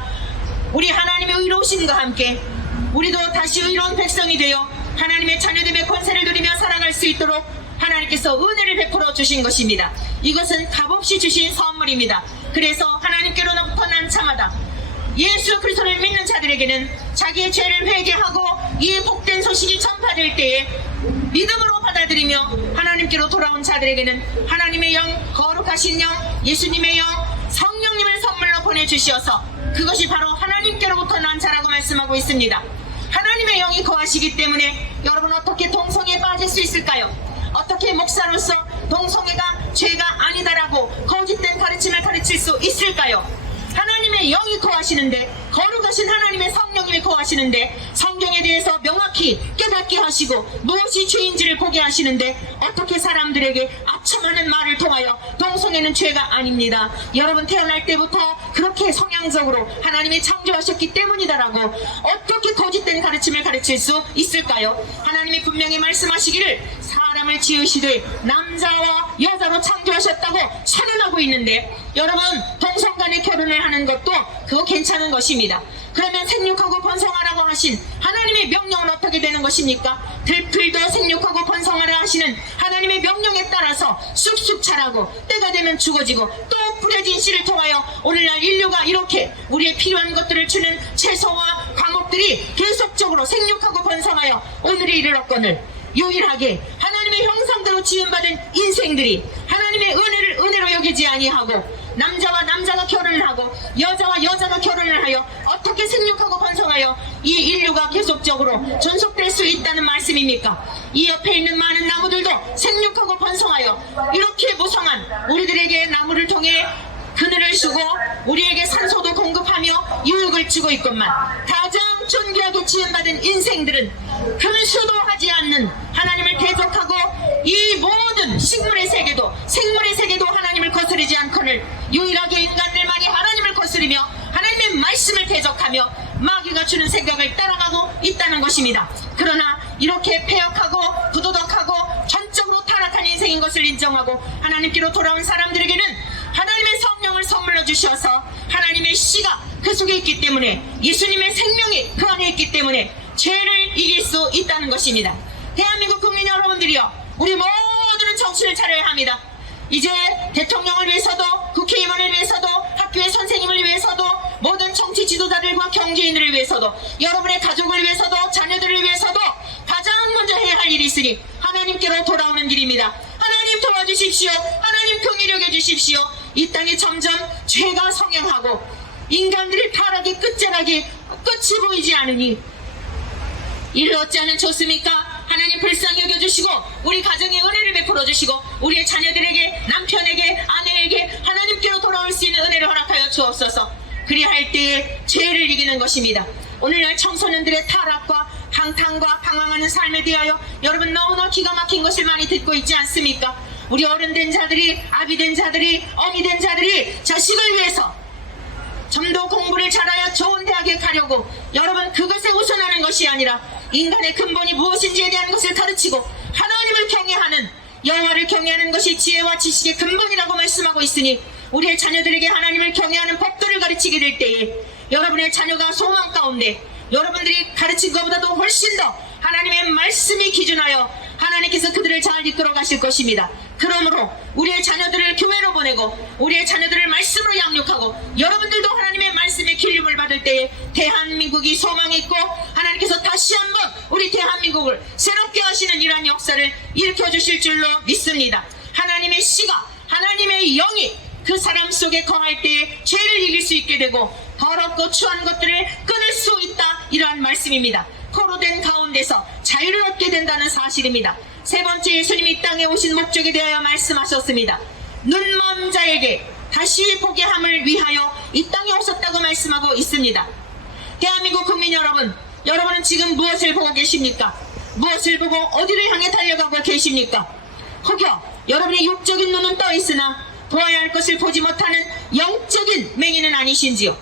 우리 하나님의 의로우심과 함께 우리도 다시 의로운 백성이 되어 하나님의 자녀됨의 권세를 누리며 살아갈 수 있도록 하나님께서 은혜를 베풀어 주신 것입니다. 이것은 값없이 주신 선물입니다. 그래서 하나님께로부터 난 자마다 예수 그리스도를 믿는 자들에게는 자기의 죄를 회개하고 이 복된 소식이 전파될 때에 믿음으로 받아들이며 하나님께로 돌아온 자들에게는 하나님의 영, 거룩하신 영, 예수님의 영, 성령님을 선물로 보내주시어서 그것이 바로 하나님께로부터 난 자라고 말씀하고 있습니다. 하나님의 영이 거하시기 때문에 여러분 어떻게 동성애에 빠질 수 있을까요? 어떻게 목사로서 동성애가 죄가 아니다라고 거짓된 가르침을 가르칠 수 있을까요? 하나님의 영이 거하시는데 거룩하신 하나님의 성령님이 거하시는데 성경에 대해서 명확히 깨닫게 하시고 무엇이 죄인지를 보게 하시는데 어떻게 사람들에게 아첨하는 말을 통하여 동성애는 죄가 아닙니다. 여러분 태어날 때부터 그렇게 성향적으로 하나님이 창조하셨기 때문이다라고 어떻게 거짓된 가르침을 가르칠 수 있을까요? 하나님이 분명히 말씀하시기를 사람을 지으시되 남자와 여자로 창조하셨다고 선언하고 있는데 여러분 동성 간에 결혼을 하는 것도 그거 괜찮은 것입니다. 그러면 생육하고 번성하라고 하신 하나님의 명령은 어떻게 되는 것입니까? 들풀도 생육하고 번성하라 하시는 하나님의 명령에 따라서 쑥쑥 자라고 때가 되면 죽어지고 또 뿌려진 씨를 통하여 오늘날 인류가 이렇게 우리의 필요한 것들을 주는 채소와 과목들이 계속적으로 생육하고 번성하여 오늘에 이르렀거늘 유일하게 하나님의 형상대로 지음받은 인생들이 하나님의 은혜를 은혜로 여기지 아니하고 남자와 남자가 결혼을 하고 여자와 여자가 결혼을 하여 어떻게 생육하고 번성하여 이 인류가 계속적으로 존속될 수 있다는 말씀입니까? 이 옆에 있는 많은 나무들도 생육하고 번성하여 이렇게 무성한 우리들에게 나무를 통해 그늘을 주고 우리에게 산소도 공급하며 유익을 주고 있건만 가장 존귀하게 지음받은 인생들은 근수도 하지 않는 하나님을 대적하고 이 모든 식물의 세계도 생물의 세계도 하나님을 거스르지 않거늘 유일하게 인간들만이 하나님을 거스르며 하나님의 말씀을 대적하며 마귀가 주는 생각을 따라가고 있다는 것입니다. 그러나 이렇게 폐역하고 부도덕하고 전적으로 타락한 인생인 것을 인정하고 하나님께로 돌아온 사람들에게는 하나님의 성령을 선물로 주셔서 하나님의 씨가 그 속에 있기 때문에, 예수님의 생명이 그 안에 있기 때문에 죄를 이길 수 있다는 것입니다. 대한민국 국민 여러분들이요, 우리 모두는 정신을 차려야 합니다. 이제 대통령을 위해서도, 국회의원을 위해서도, 학교의 선생님을 위해서도, 모든 정치 지도자들과 경제인들을 위해서도, 여러분의 가족을 위해서도, 자녀들을 위해서도 가장 먼저 해야 할 일이 있으니 하나님께로 돌아오는 길입니다. 하나님 도와주십시오. 하나님 긍휼히 여겨주십시오. 이 땅이 점점 죄가 성행하고 인간들의 타락이 끝이 보이지 않으니 이를 어찌하면 좋습니까? 하나님 불쌍히 여겨주시고 우리 가정에 은혜를 베풀어 주시고 우리의 자녀들에게, 남편에게, 아내에게 하나님께로 돌아올 수 있는 은혜를 허락하여 주옵소서. 그리할 때에 죄를 이기는 것입니다. 오늘날 청소년들의 타락과 방탕과 방황하는 삶에 대하여 여러분 너무나 기가 막힌 것을 많이 듣고 있지 않습니까? 우리 어른된 자들이, 아비된 자들이, 어미된 자들이 자식을 위해서 좀 더 공부를 잘하여 좋은 대학에 가려고, 여러분 그것에 우선하는 것이 아니라 인간의 근본이 무엇인지에 대한 것을 가르치고 하나님을 경외하는, 여호와를 경외하는 것이 지혜와 지식의 근본이라고 말씀하고 있으니 우리의 자녀들에게 하나님을 경외하는 법도를 가르치게 될 때에 여러분의 자녀가 소망 가운데 여러분들이 가르친 것보다도 훨씬 더 하나님의 말씀이 기준하여 하나님께서 그들을 잘 이끌어 가실 것입니다. 그러므로 우리의 자녀들을 교회로 보내고 우리의 자녀들을 말씀으로 양육하고 여러분들도 하나님의 말씀의 길림을 받을 때에 대한민국이 소망이 있고 하나님께서 다시 한번 우리 대한민국을 새롭게 하시는 이러한 역사를 일으켜 주실 줄로 믿습니다. 하나님의 씨가, 하나님의 영이 그 사람 속에 거할 때에 죄를 이길 수 있게 되고 더럽고 추한 것들을 끊을 수 있다, 이러한 말씀입니다. 포로된 가운데서 자유를 얻게 된다는 사실입니다. 세 번째, 예수님이 이 땅에 오신 목적에 대하여 말씀하셨습니다. 눈먼 자에게 다시 보게 함을 위하여 이 땅에 오셨다고 말씀하고 있습니다. 대한민국 국민 여러분, 여러분은 지금 무엇을 보고 계십니까? 무엇을 보고 어디를 향해 달려가고 계십니까? 혹여 여러분의 육적인 눈은 떠 있으나 보아야 할 것을 보지 못하는 영적인 맹인은 아니신지요?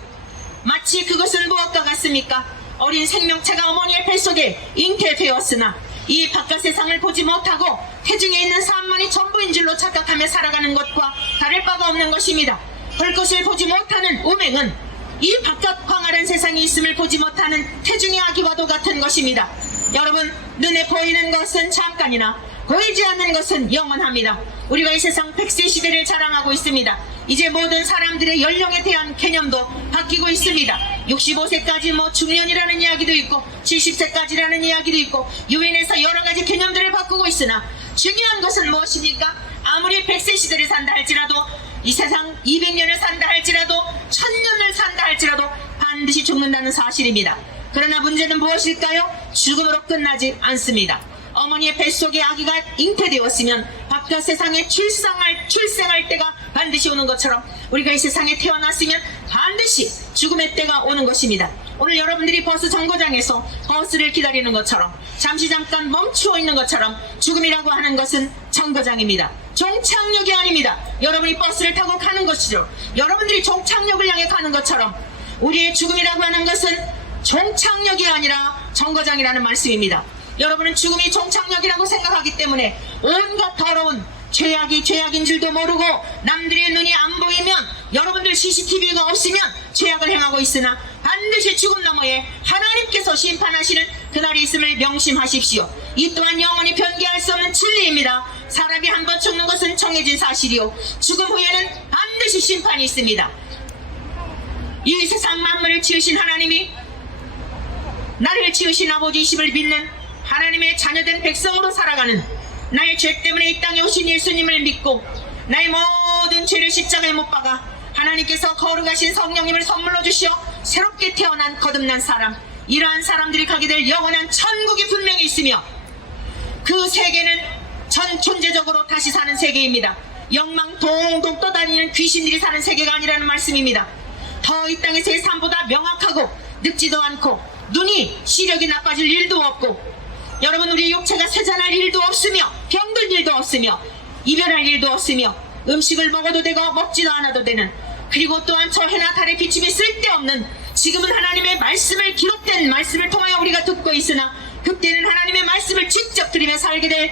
마치 그것은 무엇과 같습니까? 어린 생명체가 어머니의 뱃속에 잉태되었으나 이 바깥 세상을 보지 못하고 태중에 있는 산만이 전부인 줄로 착각하며 살아가는 것과 다를 바가 없는 것입니다. 볼 것을 보지 못하는 우맹은 이 바깥 광활한 세상이 있음을 보지 못하는 태중의 아기와도 같은 것입니다. 여러분, 눈에 보이는 것은 잠깐이나 보이지 않는 것은 영원합니다. 우리가 이 세상 100세 시대를 자랑하고 있습니다. 이제 모든 사람들의 연령에 대한 개념도 바뀌고 있습니다. 65세까지 중년이라는 이야기도 있고 70세까지라는 이야기도 있고 유엔에서 여러가지 개념들을 바꾸고 있으나 중요한 것은 무엇입니까? 아무리 100세 시대를 산다 할지라도, 이 세상 200년을 산다 할지라도, 1000년을 산다 할지라도 반드시 죽는다는 사실입니다. 그러나 문제는 무엇일까요? 죽음으로 끝나지 않습니다. 어머니의 뱃속에 아기가 잉태되었으면 바깥 세상에 출생할 때가 반드시 오는 것처럼 우리가 이 세상에 태어났으면 반드시 죽음의 때가 오는 것입니다. 오늘 여러분들이 버스 정거장에서 버스를 기다리는 것처럼, 잠깐 멈추어 있는 것처럼 죽음이라고 하는 것은 정거장입니다. 종착역이 아닙니다. 여러분이 버스를 타고 가는 것이죠. 여러분들이 종착역을 향해 가는 것처럼 우리의 죽음이라고 하는 것은 종착역이 아니라 정거장이라는 말씀입니다. 여러분은 죽음이 종착역이라고 생각하기 때문에 온갖 더러운 죄악인 줄도 모르고 남들의 눈이 안 보이면, 여러분들 CCTV가 없으면 죄악을 행하고 있으나 반드시 죽음 너머에 하나님께서 심판하시는 그날이 있음을 명심하십시오. 이 또한 영원히 변개할 수 없는 진리입니다. 사람이 한 번 죽는 것은 정해진 사실이요, 죽음 후에는 반드시 심판이 있습니다. 이 세상 만물을 지으신 하나님이 나를 지으신 아버지이심을 믿는 하나님의 자녀된 백성으로 살아가는, 나의 죄 때문에 이 땅에 오신 예수님을 믿고 나의 모든 죄를 십자가에 못 박아 하나님께서 거룩하신 성령님을 선물로 주시어 새롭게 태어난 거듭난 사람, 이러한 사람들이 가게 될 영원한 천국이 분명히 있으며 그 세계는 전 존재적으로 다시 사는 세계입니다. 영망 동동 떠다니는 귀신들이 사는 세계가 아니라는 말씀입니다. 더 이 땅에서의 삶보다 명확하고 늙지도 않고 눈이 시력이 나빠질 일도 없고, 여러분 우리 육체가 쇠잔할 일도 없으며 병들 일도 없으며 이별할 일도 없으며 음식을 먹어도 되고 먹지도 않아도 되는, 그리고 또한 저 해나 달의 비춤이 쓸데없는, 지금은 하나님의 말씀을 기록된 말씀을 통하여 우리가 듣고 있으나 그때는 하나님의 말씀을 직접 들으며 살게 될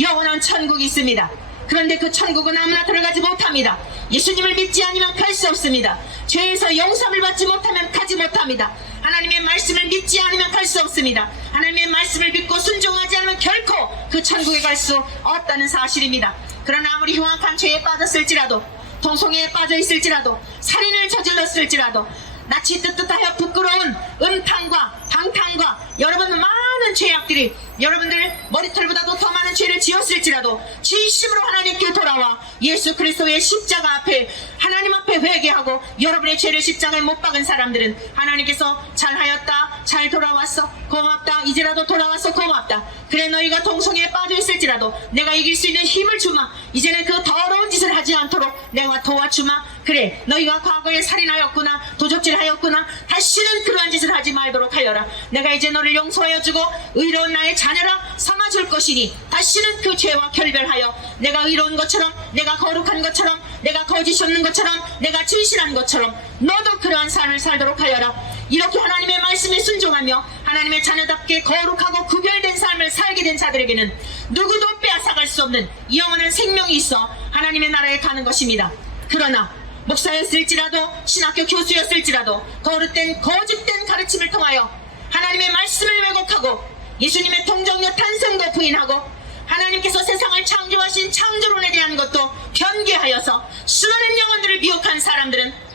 영원한 천국이 있습니다. 그런데 그 천국은 아무나 들어가지 못합니다. 예수님을 믿지 않으면 갈 수 없습니다. 죄에서 용서를 받지 못하면 가지 못합니다. 하나님의 말씀을 믿지 않으면 갈 수 없습니다. 하나님의 말씀을 믿고 순종하지 않으면 결코 그 천국에 갈 수 없다는 사실입니다. 그러나 아무리 흉악한 죄에 빠졌을지라도, 동성애에 빠져 있을지라도, 살인을 저질렀을지라도, 낯이 뜨뜻하여 부끄러운 음탕과 방탕과 여러분 많은 죄악들이 여러분들 머리털보다도 더 많은 죄를 지었을지라도 진심으로 하나님께 돌아와 예수 그리스도의 십자가 앞에 하나님 앞에 회개하고 여러분의 죄를 십자가에 못 박은 사람들은 하나님께서 잘하였다, 잘 돌아왔어, 고맙다, 이제라도 돌아와서 고맙다, 그래 너희가 동성애에 빠져 있을지라도 내가 이길 수 있는 힘을 주마, 이제는 그 더러운 짓을 하지 않도록 내가 도와주마, 그래 너희가 과거에 살인하였구나, 도적질하였구나, 다시는 그러한 짓을 하지 말도록 하여라, 내가 이제 너를 용서하여 주고 의로운 나의 자녀라 삼아줄 것이니 다시는 그 죄와 결별하여 내가 의로운 것처럼, 내가 거룩한 것처럼, 내가 거짓이 없는 것처럼, 내가 진실한 것처럼 너도 그러한 삶을 살도록 하여라. 이렇게 하나님의 말씀에 순종하며 하나님의 자녀답게 거룩하고 구별된 삶을 살게 된 자들에게는 누구도 빼앗아갈 수 없는 영원한 생명이 있어 하나님의 나라에 가는 것입니다. 그러나 목사였을지라도 신학교 교수였을지라도 거짓된 가르침을 통하여 하나님의 말씀을 왜곡하고 예수님의 동정녀 탄생도 부인하고 하나님께서 세상을 창조하신 창조론에 대한 것도 변개하여서 수많은 영혼들을 미혹한 사람들은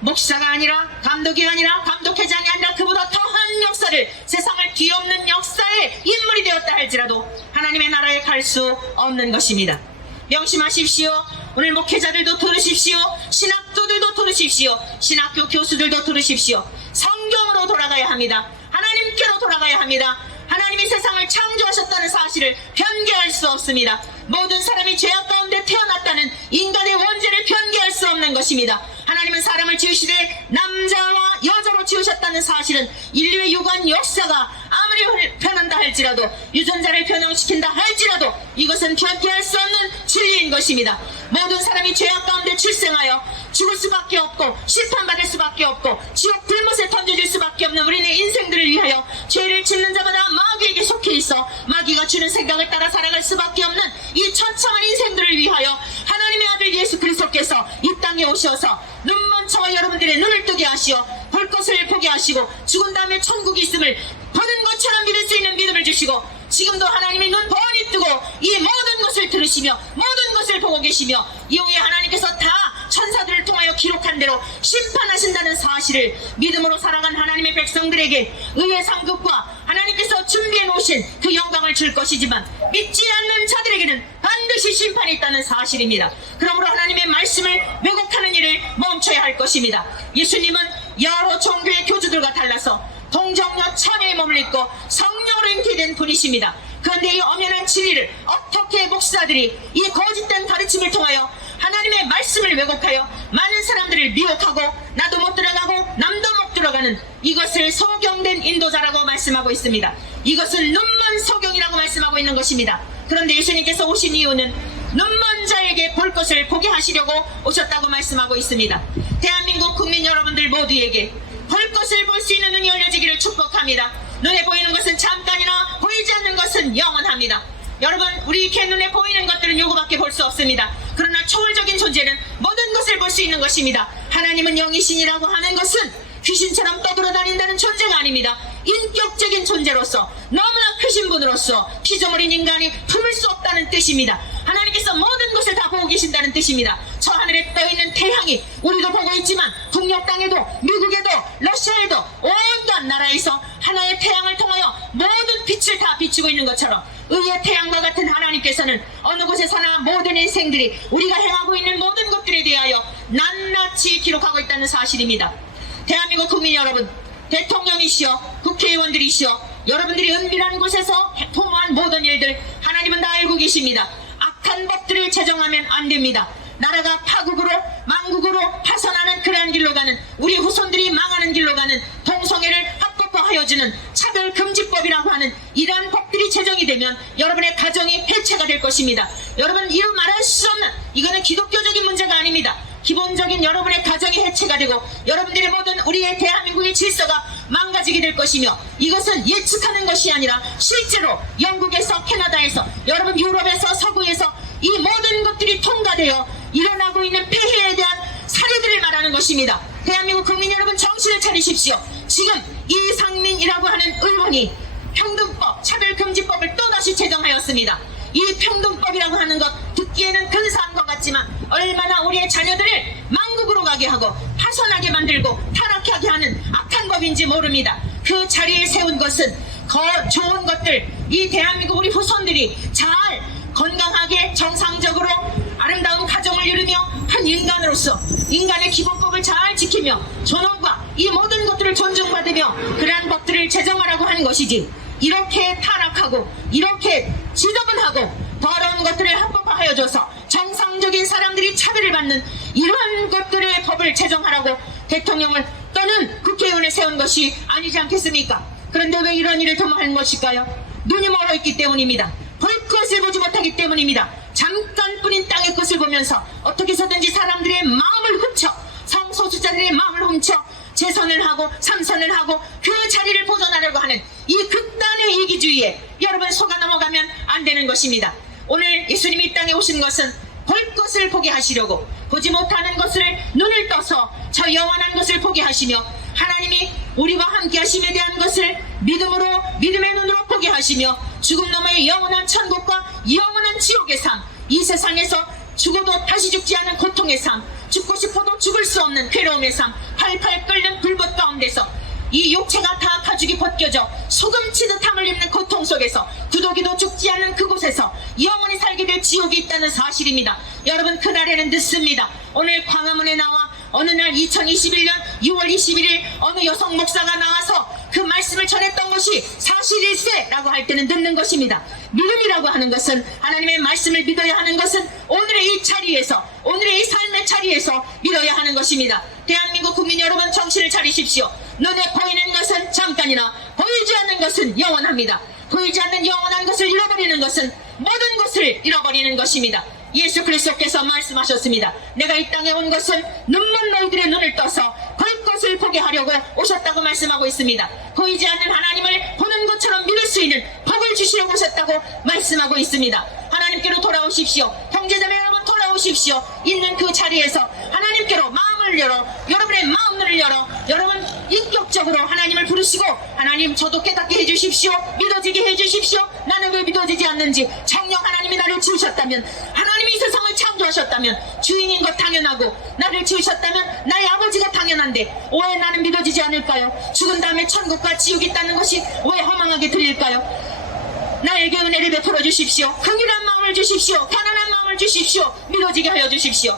목사가 아니라, 감독이 아니라, 감독회장이 아니라 그보다 더한 역사를, 세상을 뒤엎는 역사의 인물이 되었다 할지라도 하나님의 나라에 갈 수 없는 것입니다. 명심하십시오. 오늘 목회자들도 들으십시오. 신학도들도 들으십시오. 신학교 교수들도 들으십시오. 성경으로 돌아가야 합니다. 하나님께로 돌아가야 합니다. 하나님이 세상을 창조하셨다는 사실을 변개할 수 없습니다. 모든 사람이 죄악 가운데 태어났다는 인간의 원죄를 변개할 수 없는 것입니다. 하나님은 사람을 지으시되 남자와 여자로 지으셨다는 사실은 인류의 유관 역사가 아무리 변한다 할지라도, 유전자를 변형시킨다 할지라도 이것은 변개할 수 없는 진리인 것입니다. 모든 사람이 죄악 가운데 출생하여 죽을 수밖에 없고 심판받을 수밖에 없고 지옥 불못에 던져질 수밖에 없는 우리의 인생들을 위하여 죄를 짓는 자마다 마귀에게 속해 있어 마귀가 주는 생각을 따라 살아갈 수밖에 없는 이 천창한 인생들을 위하여 하나님의 아들 예수 그리스도께서 이 땅에 오셔서 눈먼 저와 여러분들의 눈을 뜨게 하시어 볼 것을 보게 하시고 죽은 다음에 천국이 있음을 보는 것처럼 믿을 수 있는 믿음을 주시고 지금도 하나님의 눈 번이 뜨고 이 모든 것을 들으시며 모든 것을 보고 계시며 이후에 하나님께서 다 천사들을 통하여 기록한 대로 심판하신다는 사실을 믿음으로 살아간 하나님의 백성들에게 의의 상급과 하나님께서 준비해 놓으신 그 영광을 줄 것이지만 믿지 않는 자들에게는 반드시 심판이 있다는 사실입니다. 그러므로 하나님의 말씀을 왜곡하는 일을 멈춰야 할 것입니다. 예수님은 여러 종교의 교주들과 달라서 동정녀 참회에 머물렀고 성령으로 잉태된 분이십니다. 그런데 이 엄연한 진리를 어떻게 목사들이 이 거짓된 가르침을 통하여 하나님의 말씀을 왜곡하여 많은 사람들을 미혹하고 나도 못 들어가고 남도 못 들어가는 이것을 소경된 인도자라고 말씀하고 있습니다. 이것은 눈먼 소경이라고 말씀하고 있는 것입니다. 그런데 예수님께서 오신 이유는 눈먼 자에게 볼 것을 보게 하시려고 오셨다고 말씀하고 있습니다. 대한민국 국민 여러분들 모두에게 볼 것을 볼 수 있는 눈이 열려지기를 축복합니다. 눈에 보이는 것은 잠깐이나 보이지 않는 것은 영원합니다. 여러분, 우리 이렇게 눈에 보이는 것들은 요거밖에 볼 수 없습니다. 그러나 초월적인 존재는 모든 것을 볼 수 있는 것입니다. 하나님은 영이신이라고 하는 것은 귀신처럼 떠돌아다닌다는 존재가 아닙니다. 인격적인 존재로서 너무나 크신 분으로서 피조물인 인간이 품을 수 없다는 뜻입니다. 하나님께서 모든 것을 다 보고 계신다는 뜻입니다. 저 하늘에 떠있는 태양이 우리도 보고 있지만 북녘 땅에도 미국에도 러시아에도 온갖 나라에서 하나의 태양을 통하여 모든 빛을 다 비추고 있는 것처럼 의의 태양과 같은 하나님께서는 어느 곳에서나 모든 인생들이 우리가 행하고 있는 모든 것들에 대하여 낱낱이 기록하고 있다는 사실입니다. 대한민국 국민 여러분, 대통령이시여 국회의원들이시여 여러분들이 은밀한 곳에서 도모한 모든 일들 하나님은 다 알고 계십니다. 악한 법들을 제정하면 안 됩니다. 나라가 파국으로 망국으로 파선하는 그러한 길로 가는, 우리 후손들이 망하는 길로 가는, 동성애를 합법화하여주는 차별금지법이라고 하는 이러한 법들이 제정이 되면 여러분의 가정이 해체가 될 것입니다. 여러분, 이루 말할 수 없는, 이거는 기독교적인 문제가 아닙니다. 기본적인 여러분의 가정이 해체가 되고 여러분들의 모든 우리의 대한민국의 질서가 망가지게 될 것이며, 이것은 예측하는 것이 아니라 실제로 영국에서, 캐나다에서, 여러분 유럽에서, 서구에서 이 모든 것들이 통과되어 일어나고 있는 폐해에 대한 사례들을 말하는 것입니다. 대한민국 국민 여러분, 정신을 차리십시오. 지금 이상민이라고 하는 의원이 평등법, 차별금지법을 또다시 제정하였습니다. 이 평등법이라고 하는 것 듣기에는 근사한 것 같지만 얼마나 우리의 자녀들을 망국으로 가게 하고 파손하게 만들고 타락하게 하는 악한 법인지 모릅니다. 그 자리에 세운 것은 좋은 것들, 이 대한민국 우리 후손들이 잘 건강하게 정상적으로 아름다운 가정을 이루며 한 인간으로서 인간의 기본법을 잘 지키며 존엄과 이 모든 것들을 존중받으며 그러한 법들을 제정하라고 하는 것이지, 이렇게 타락하고 이렇게 지저분하고 더러운 것들을 합법화하여줘서 정상적인 사람들이 차별을 받는 이러한 것들의 법을 제정하라고 대통령을 또는 국회의원을 세운 것이 아니지 않겠습니까? 그런데 왜 이런 일을 도모하는 것일까요? 눈이 멀어있기 때문입니다. 볼 것을 보지 못하기 때문입니다. 잠깐뿐인 땅의 것을 보면서 어떻게 해서든지 사람들의 마음을 훔쳐, 성소수자들의 마음을 훔쳐 재선을 하고 삼선을 하고 그 자리를 보존하려고 하는 이 극단의 이기주의에 여러분 속아 넘어가면 안 되는 것입니다. 오늘 예수님이 이 땅에 오신 것은 볼 것을 보게 하시려고, 보지 못하는 것을 눈을 떠서 저 영원한 것을 보게 하시며 하나님이 우리와 함께 하심에 대한 것을 믿음의 눈으로 보게 하시며 죽음 너머의 영원한 천국과 영원한 지옥의 삶, 이 세상에서 죽어도 다시 죽지 않은 고통의 삶, 죽고 싶어도 죽을 수 없는 괴로움의 삶, 팔팔 끓는 불꽃 가운데서 이 육체가 다 가죽이 벗겨져 소금치듯함을 입는 고통 속에서 구더기도 죽지 않는 그곳에서 영원히 살게 될 지옥이 있다는 사실입니다. 여러분, 그날에는 늦습니다. 오늘 광화문에 나와 어느 날 2021년 6월 21일 어느 여성 목사가 나와서 그 말씀을 전했던 것이 사실일세라고 할 때는 늦는 것입니다. 믿음이라고 하는 것은, 하나님의 말씀을 믿어야 하는 것은 오늘의 이 자리에서, 오늘의 이 삶의 자리에서 믿어야 하는 것입니다. 대한민국 국민 여러분, 정신을 차리십시오. 눈에 보이는 것은 잠깐이나 보이지 않는 것은 영원합니다. 보이지 않는 영원한 것을 잃어버리는 것은 모든 것을 잃어버리는 것입니다. 예수 그리스도께서 말씀하셨습니다. 내가 이 땅에 온 것은 눈먼 너희들의 눈을 떠서 볼 것을 보게 하려고 오셨다고 말씀하고 있습니다. 보이지 않는 하나님을 보는 것처럼 믿을 수 있는 복을 주시려고 오셨다고 말씀하고 있습니다. 하나님께로 돌아오십시오. 형제자매 여러분, 돌아오십시오. 있는 그 자리에서 하나님께로 마음을 열어, 여러분의 마음을 열어 여러분 인격적으로 하나님을 부르시고, 하나님 저도 깨닫게 해주십시오. 믿어지게 해주십시오. 나는 왜 믿어지지 않는지, 정녕 하나님이 나를 지으셨다면, 하나님이 이 세상을 창조하셨다면 주인인 것 당연하고, 나를 지으셨다면 나의 아버지가 당연한데 왜 나는 믿어지지 않을까요? 죽은 다음에 천국과 지옥이 있다는 것이 왜 허망하게 들릴까요? 나에게 은혜를 베풀어 주십시오. 긍휼한 마음을 주십시오. 가난한 마음을 주십시오. 믿어지게 하여 주십시오.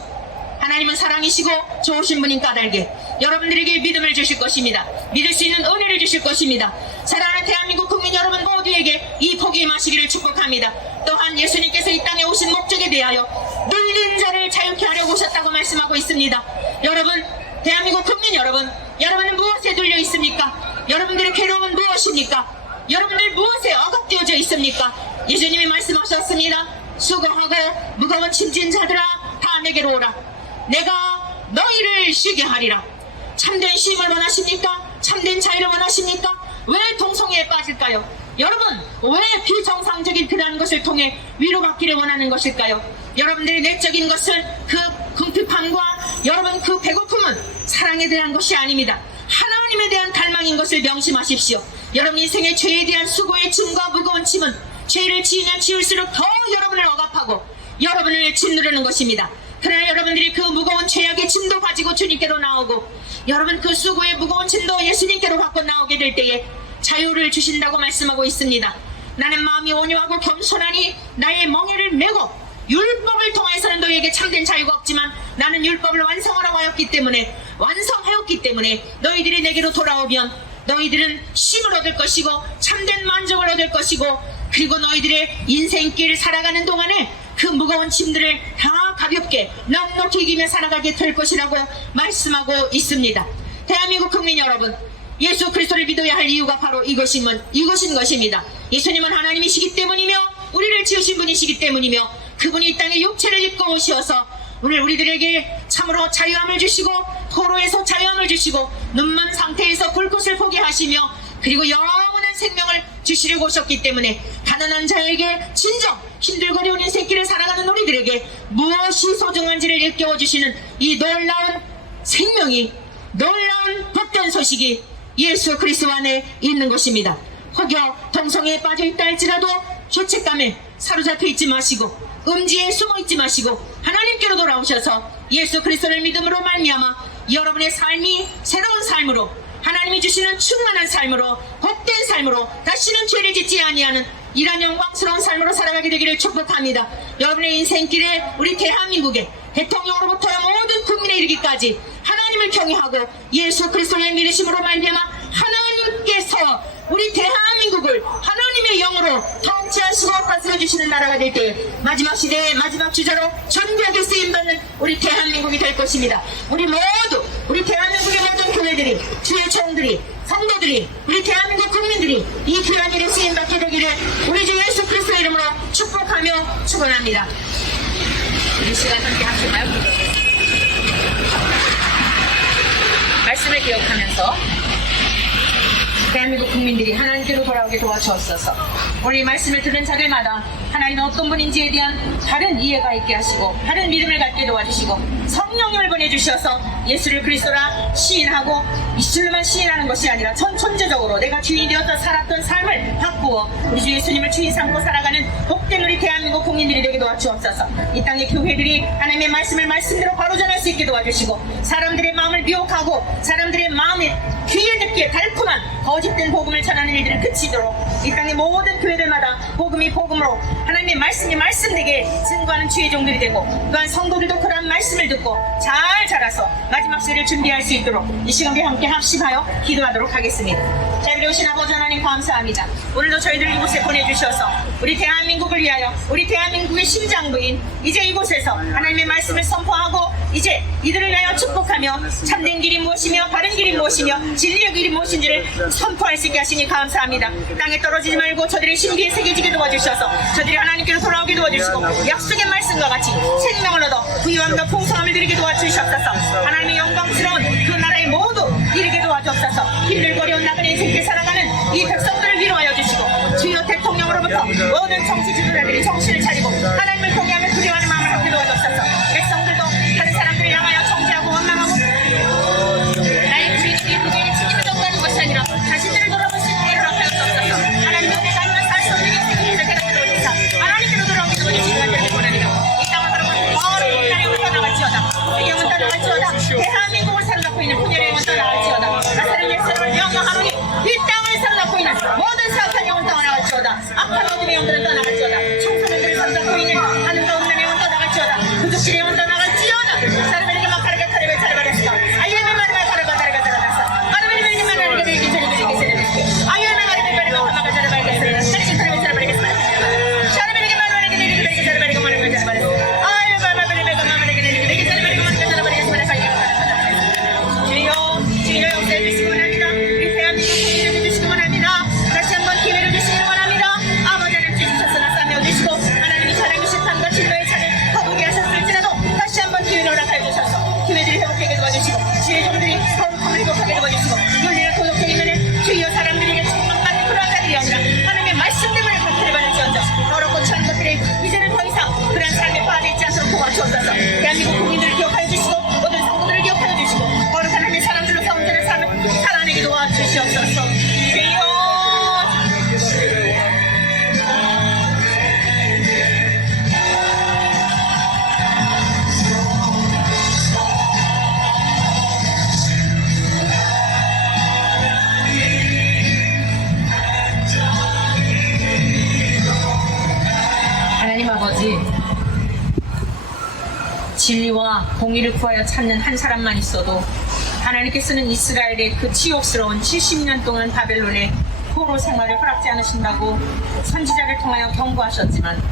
하나님은 사랑이시고 좋으신 분인 까닭에 여러분들에게 믿음을 주실 것입니다. 믿을 수 있는 은혜를 주실 것입니다. 사랑하는 대한민국 국민 여러분 모두에게 이 복이 임하시기를 축복합니다. 또한 예수님께서 이 땅에 오신 목적에 대하여 눌린 자를 자유케 하려고 오셨다고 말씀하고 있습니다. 여러분, 대한민국 국민 여러분, 여러분은 무엇에 눌려 있습니까? 여러분들의 괴로움은 무엇입니까? 여러분들 무엇에 억압되어져 있습니까? 예수님이 말씀하셨습니다. 수고하고 무거운 짐진 자들아, 다 내게로 오라. 내가 너희를 쉬게 하리라. 참된 쉼을 원하십니까? 참된 자유를 원하십니까? 왜 동성애에 빠질까요? 여러분, 왜 비정상적인 그러한 것을 통해 위로받기를 원하는 것일까요? 여러분들의 내적인 것은 그 궁핍함과 여러분 그 배고픔은 사랑에 대한 것이 아닙니다. 하나님에 대한 갈망인 것을 명심하십시오. 여러분 인생의 죄에 대한 수고의 짐과 무거운 짐은 죄를 지으면 지을수록 더 여러분을 억압하고 여러분을 짓누르는 것입니다. 그러나 여러분들이 그 무거운 죄악의 짐도 가지고 주님께로 나오고, 여러분 그 수고의 무거운 짐도 예수님께로 갖고 나오게 될 때에 자유를 주신다고 말씀하고 있습니다. 나는 마음이 온유하고 겸손하니 나의 멍에를 메고, 율법을 통해서는 너희에게 참된 자유가 없지만 나는 율법을 완성하라고 하였기 때문에 너희들이 내게로 돌아오면 너희들은 쉼을 얻을 것이고 참된 만족을 얻을 것이고, 그리고 너희들의 인생길 살아가는 동안에 그 무거운 짐들을 다 가볍게 넉넉히 이기며 살아가게 될 것이라고 말씀하고 있습니다. 대한민국 국민 여러분, 예수 그리스도를 믿어야 할 이유가 바로 이것인 것입니다. 예수님은 하나님이시기 때문이며 우리를 지으신 분이시기 때문이며, 그분이 이 땅에 육체를 입고 오시어서 우리들에게 참으로 자유함을 주시고 포로에서 자유함을 주시고 눈먼 상태에서 불꽃을 보게 하시며 그리고 영원한 생명을 주시려고 오셨기 때문에 가난한 자에게 진정 힘들고 어려운 인생길을 살아가는 우리들에게 무엇이 소중한지를 일깨워주시는 이 놀라운 생명이, 놀라운 복된 소식이 예수 그리스도 안에 있는 것입니다. 혹여 동성애에 빠져있다 할지라도 죄책감에 사로잡혀 있지 마시고 음지에 숨어 있지 마시고 하나님께로 돌아오셔서 예수 그리스도를 믿음으로 말미암아 여러분의 삶이 새로운 삶으로, 하나님이 주시는 충만한 삶으로, 복된 삶으로, 다시는 죄를 짓지 아니하는 이런 영광스러운 삶으로 살아가게 되기를 축복합니다. 여러분의 인생길에 우리 대한민국의 대통령으로부터 모든 국민에 이르기까지 하나님을 경외하고 예수 그리스도를 믿으심으로 말미암아 하나님께서 우리 대한민국을 하나님의 영으로 통치하시고 다스려주시는 나라가 될 때 마지막 시대의 마지막 주자로 존귀하게 쓰임받는 우리 대한민국이 될 것입니다. 우리 모두, 우리 대한민국의 모든 교회들이, 주의 종들이, 성도들이, 우리 대한민국 국민들이 이 귀한 일에 쓰임받게 되기를 우리 주 예수 그리스도의 이름으로 축복하며 축원합니다. 이 시간 함께 하실까요? 말씀을 기억하면서 대한민국 국민들이 하나님께로 돌아오게 도와주옵소서. 오늘 이 말씀을 들은 자들마다 하나님은 어떤 분인지에 대한 다른 이해가 있게 하시고 다른 믿음을 갖게 도와주시고 성령님을 보내주셔서 예수를 그리스도라 시인하고 이슬로만 시인하는 것이 아니라 전 천재적으로 내가 주인이 되었던 살았던 삶을 바꾸어 우리 주 예수님을 주인 삼고 살아가는 복된 우리 대한민국 국민들이 되게 도와주옵소서. 이 땅의 교회들이 하나님의 말씀을 말씀대로 바로 전할 수 있게 도와주시고 사람들의 마음을 미혹하고 사람들의 마음에 귀에 듣기에 달콤한 거짓된 복음을 전하는 일들을 그치도록 이 땅의 모든 교회들마다 복음이 복음으로 하나님의 말씀이 말씀되게 증거하는 주의 종들이 되고 또한 성도들도 그러한 말씀을 듣고 잘 자라서 마지막 시대를 준비할 수 있도록 이 시간 우리 함께 합심하여 기도하도록 하겠습니다. 자, 우리 오신 아버지 하나님 감사합니다. 오늘도 저희들 이곳에 보내주셔서 우리 대한민국을 위하여 우리 대한민국의 심장부인 이제 이곳에서 하나님의 말씀을 선포하고 이제 이들을 위하여 축복하며 참된 길이 무엇이며 바른 길이 무엇이며 진리의 길이 무엇인지를 선포할 수 있게 하시니 감사합니다. 땅에 떨어지지 말고 저들의 심기에 새겨지게 도와주셔서 저들이 하나님께로 돌아오게 도와주시고 약속의 말씀과 같이 생명을 얻어 부유함과 풍성함을 드리게 도와주시옵소서. 하나님의 영광스러운 그 나라에 모두 이르게 도와주옵소서. 힘들고 어려운 나그네 인생길 살아가는 이 백성들을 위로하여 주시고 주요 대통령으로부터 모든 정치 지도자들이 정신을 차리고 하나님을 경외하며 두려워하는 마음을 갖게 도와주옵소서. 백성들도 다른 사람들을 향하여 정죄하고 원망하고 나의 주인이 그들의 책임을 져가는 것이 아니라 자신들을 돌아볼 수 있게 허락하였옵소서. 하나님의 은혜가 아니면 살 수 없는 인생을 깨닫게 도와주옵소서. 하나님께로 돌아오게 도와주시는 자들에게 보냅니다. 이 땅을 바라보는 거룩한 나라의 영은 떠나갈지어다. 이 영은 떠나갈지어다. 대한민국을 사로잡고 있는 분열의 영은 떠나갈지어다. 나사렛 예수를 영광하노니 이 땅을 사로잡고 있는 모든 사악한 영은 떠나갈지어다. 악한 어둠의 영들은 떠나갈지어다. 청소년들을 사로잡고 있는 아름다운 나라의 영은 떠나갈지어다. 부족질의 영은 떠나갈지어다. 사람에게 막 가르게 타르베 차르바레스가 아이엠의 말과 다르바 다르가 다르가사 아르베리베리 말하는 게 되기 전에 되기 전에 아이엠의 말이 말과 하마가 차르바레스가 다시 타르베 차르바레스가 샤르베리게 말하는 게 되기 전에 차르바레가 말하는 게 차르바레스 아이엠의 말베리베가 말하는 게 되기 전에 차르바레가 말하는 게 차르바레스가 주여 주여 용서해 주시기 원합니다. 우리 대한민국 국민을 주시기 원합니다. 다시 한번 기회를 주시기 원합니다. 아버지 하나님 주셔서 나사며 주시고 하나님이 사랑이신 삶과 진노의 차를 거두게 하셨을지라도 다시 한번 기회를 허락하여 주셔서 교회들이 회복하게 도와주시고 주의 종들이 거룩함을 회복하게 도와주시고 윤리를 도덕적인 면에 주여 사람들에게 천만까지 그러한 자들이 아니라 하나님의 말씀 때문에 박해를 받을지언정 더럽고 처한 것들이 이제는 더 이상 그러한 삶에 빠져 있지 않도록 도와주옵소서. 대한민국 국민들을 기억하여 주시고 모든 성도들을 기억하여 주시고 거룩한 하나님의 사람들로서 온전한 삶을 살아내게 도와주시옵소서. 주여 하나님 아버지, 진리와 공의를 구하여 찾는 한 사람만 있어도 하나님께서는 이스라엘의 그 치욕스러운 70년 동안 바벨론의 포로 생활을 허락지 않으신다고 선지자를 통하여 경고하셨지만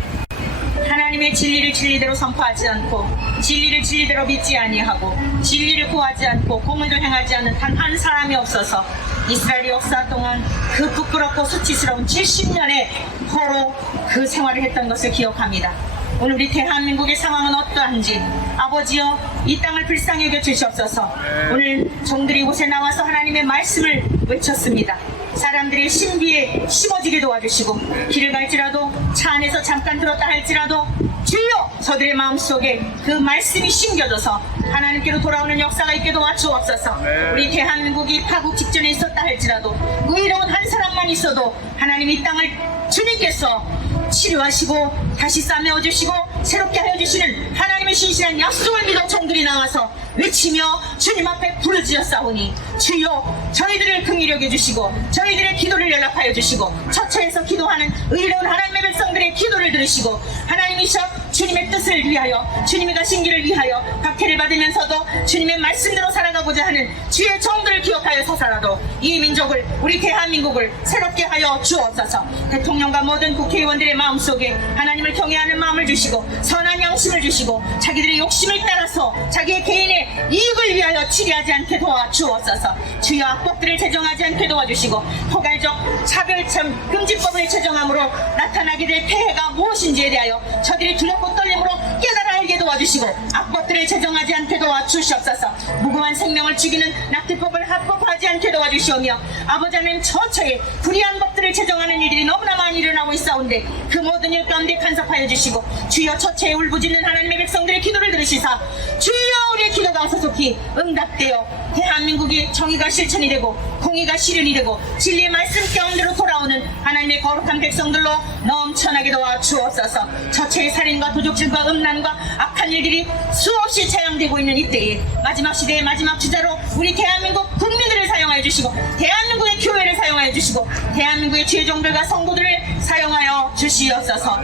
하나님의 진리를 진리대로 선포하지 않고 진리를 진리대로 믿지 아니하고 진리를 구하지 않고 공의를 행하지 않는 단 한 사람이 없어서 이스라엘의 역사 동안 그 부끄럽고 수치스러운 70년의 포로 그 생활을 했던 것을 기억합니다. 오늘 우리 대한민국의 상황은 어떠한지 아버지여 이 땅을 불쌍히 여겨 주시옵소서. 오늘 종들이 이곳에 나와서 하나님의 말씀을 외쳤습니다. 사람들의 신비에 심어지게 도와주시고 길을 갈지라도 차 안에서 잠깐 들었다 할지라도 주여 저들의 마음속에 그 말씀이 심겨져서 하나님께로 돌아오는 역사가 있게 도와주옵소서. 우리 대한민국이 파국 직전에 있었다 할지라도 의로운 한 사람만 있어도 하나님 이 땅을 주님께서 치료하시고 다시 싸매어주시고 새롭게 하여 주시는 하나님의 신실한 약속을 믿어 종들이 나와서 외치며 주님 앞에 부르짖었사오니 주여 저희들을 긍휼히 여겨주시고 저희들의 기도를 연락하여 주시고 처처에서 기도하는 의로운 하나님의 백성들의 기도를 들으시고 하나님이셔 주님의 뜻을 위하여 주님이 가신 길을 위하여 박해를 받으면서도 주님의 말씀대로 살아가고자 하는 주의 종들을 기억하여 서서라도 이 민족을 우리 대한민국을 새롭게 하여 주옵소서. 대통령과 모든 국회의원들의 마음속에 하나님을 경외하는 마음을 주시고 선한 양심을 주시고 자기들의 욕심을 따라서 자기의 개인의 이익을 위하여 치리하지 않게 도와주옵소서. 주여 악법들을 제정하지 않게 도와주시고 포괄적 차별점 금지법을 제정함으로 나타나게 될 폐해가 무엇인지에 대하여 저들이 두렵고 떨림으로 깨달아 알게 도와주시고 악법들을 제정하지 않게 도와주시옵소서. 무고한 생명을 죽이는 낙태법을 합법하지 않게 도와주시오며 아버지 하나님 처처에 불의한 법들을 제정하는 일들이 너무나 많이 일어나고 있사온데 그 모든 일 가운데 간섭하여 주시고 주여 처처에 울부짖는 하나님의 백성들의 기도를 들으시사 주여 우리의 기도가 소속히 응답되어 대한민국이 정의가 실천이 되고 공의가 실현이 되고 진리의 말씀 가운데로 돌아오는 하나님의 거룩한 백성들로 넘쳐나게 도와주옵소서. 처처의 살인과 도적질과 음란과 악한 일들이 수없이 재앙되고 있는 이때에 마지막 시대의 마지막 주자로 우리 대한민국 국민들을 사용하여 주시고 대한민국의 교회를 사용하여 주시고 대한민국의 죄종들과 성도들을 사용하여 주시옵소서.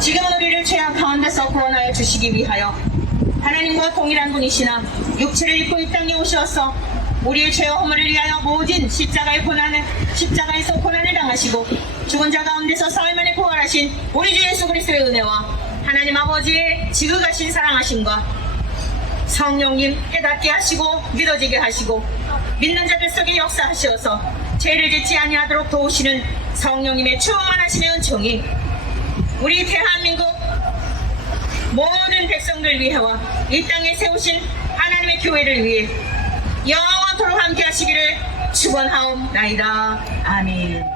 지금은 우리를 죄악 가운데서 구원하여 주시기 위하여 하나님과 동일한 분이시나 육체를 입고 이 땅에 오셔서 우리의 죄와 허물을 위하여 모든 십자가에서 고난을 당하시고 죽은 자 가운데서 사흘 만에 부활하신 우리 주 예수 그리스도의 은혜와 하나님 아버지의 지극하신 사랑하심과 성령님 깨닫게 하시고 믿어지게 하시고 믿는 자들 속에 역사하시어서 죄를 짓지 아니하도록 도우시는 성령님의 충만하심의 은총이 우리 대한민국 모든 백성들 위해와 이 땅에 세우신 하나님의 교회를 위해 영원토록 함께 하시기를 축원하옵나이다. 아멘.